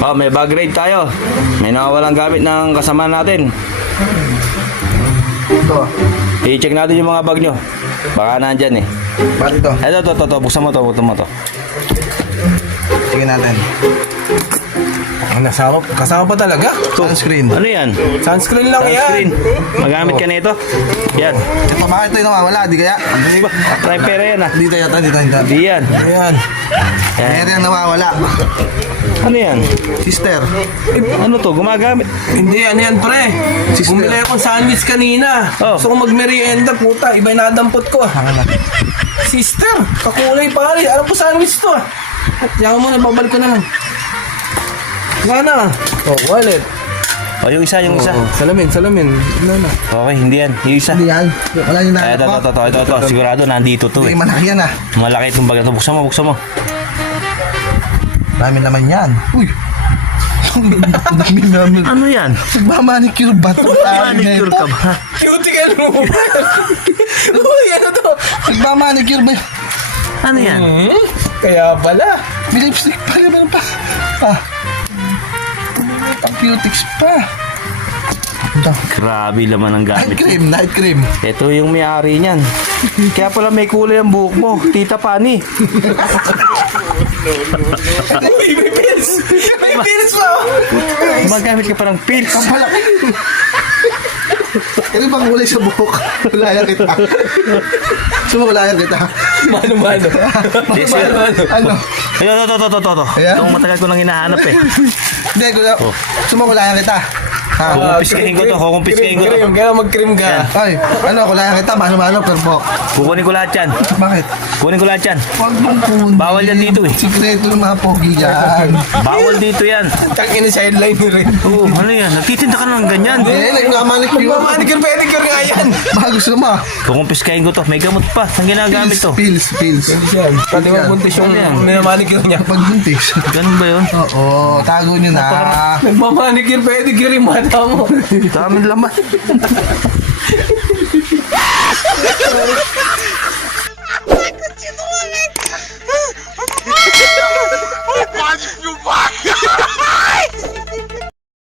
Oh, may bag raid tayo. May nakawalang gamit ng kasama natin. Ito. I-check natin yung mga bag nyo. Baka nandyan eh. Bakit ito? Ito. Buksan mo to. Tingnan natin. Ang kasama pa talaga? Sunscreen. Ano yan? Sunscreen lang Sunscreen. yan. Magamit ka na ito. Yan. Ito, bakit ito yung nawawala? Di kaya? Tripera yan ah. Dito yata, dito. Di yan. Ayan. Meron yung nawawala. Ano yan? Sister. Ano to? Gumagamit. Hindi, ano yan pre? Sister. Bumili akong sandwich kanina. Oh. Gusto ko magmerienda, puta. Iba yung nadampot ko. Sister, kakulay pare. Alam ko sandwich to ah. Yaman mo na, babalik ko na lang. Gana. Oh, wallet. O, yung isa. Oh, salamin. Ano na? Okay, hindi yan. Yung isa. Hindi yan. Wala yung nahanap ko. Ito. Sigurado nandito to Hindi, eh. malaki yan ah. Malaki itong bag na to. Buksan mo. Dami naman yan. Uy. Dami namin. Ano yan? Nagmamanicure ba ito? Manicure ka ba? Cuticle mo. Uy, ano to? Nagmamanicure ba? Ano yan? Kaya pala. May lipstick pa. Meron pa. Cutics pa. Ito. Grabe laman ang gamit. Night cream. Ito yung may-ari niyan. Kaya pala may kulay ang buhok mo. Tita Pani. Uy, may pills. May pills pa. Magamit ka pa ng pills. Ano bang kulay sa buhok? Walayan kita. Walayan kita. Mano. Yes, sir. Ano? Ito. Ayan. Itong matagal ko nang hinahanap eh. Hindi, walayan kita. Ha? Kukumpiskahin ko to. Cream. Kaya mag-cream ka. Ay, walayan kita. Mano, perpo. Kukunin ko lahat yan. Bakit? Kunin ko lahat yan. Huwag mong kunin. Bawal yan dito eh. Sikreto ng mga pogi yan. Bawal dito yan. Tangin na sideline mo rin. Oo, ano yan? Nagtitinda ka ng ganyan. Nagmamanicure. Manicure, pedicure nga yan. Baka gusto mo. Kukumpiskahin ko to. May gamot pa. Saan ginagamit to? Pills. Yan. Pati magbuntis yung minamanicure niya. Pagbuntis. Ganun ba yun? Oo, tago nyo na. Nagmamanicure, pedicure yung mata mo. Daming laman.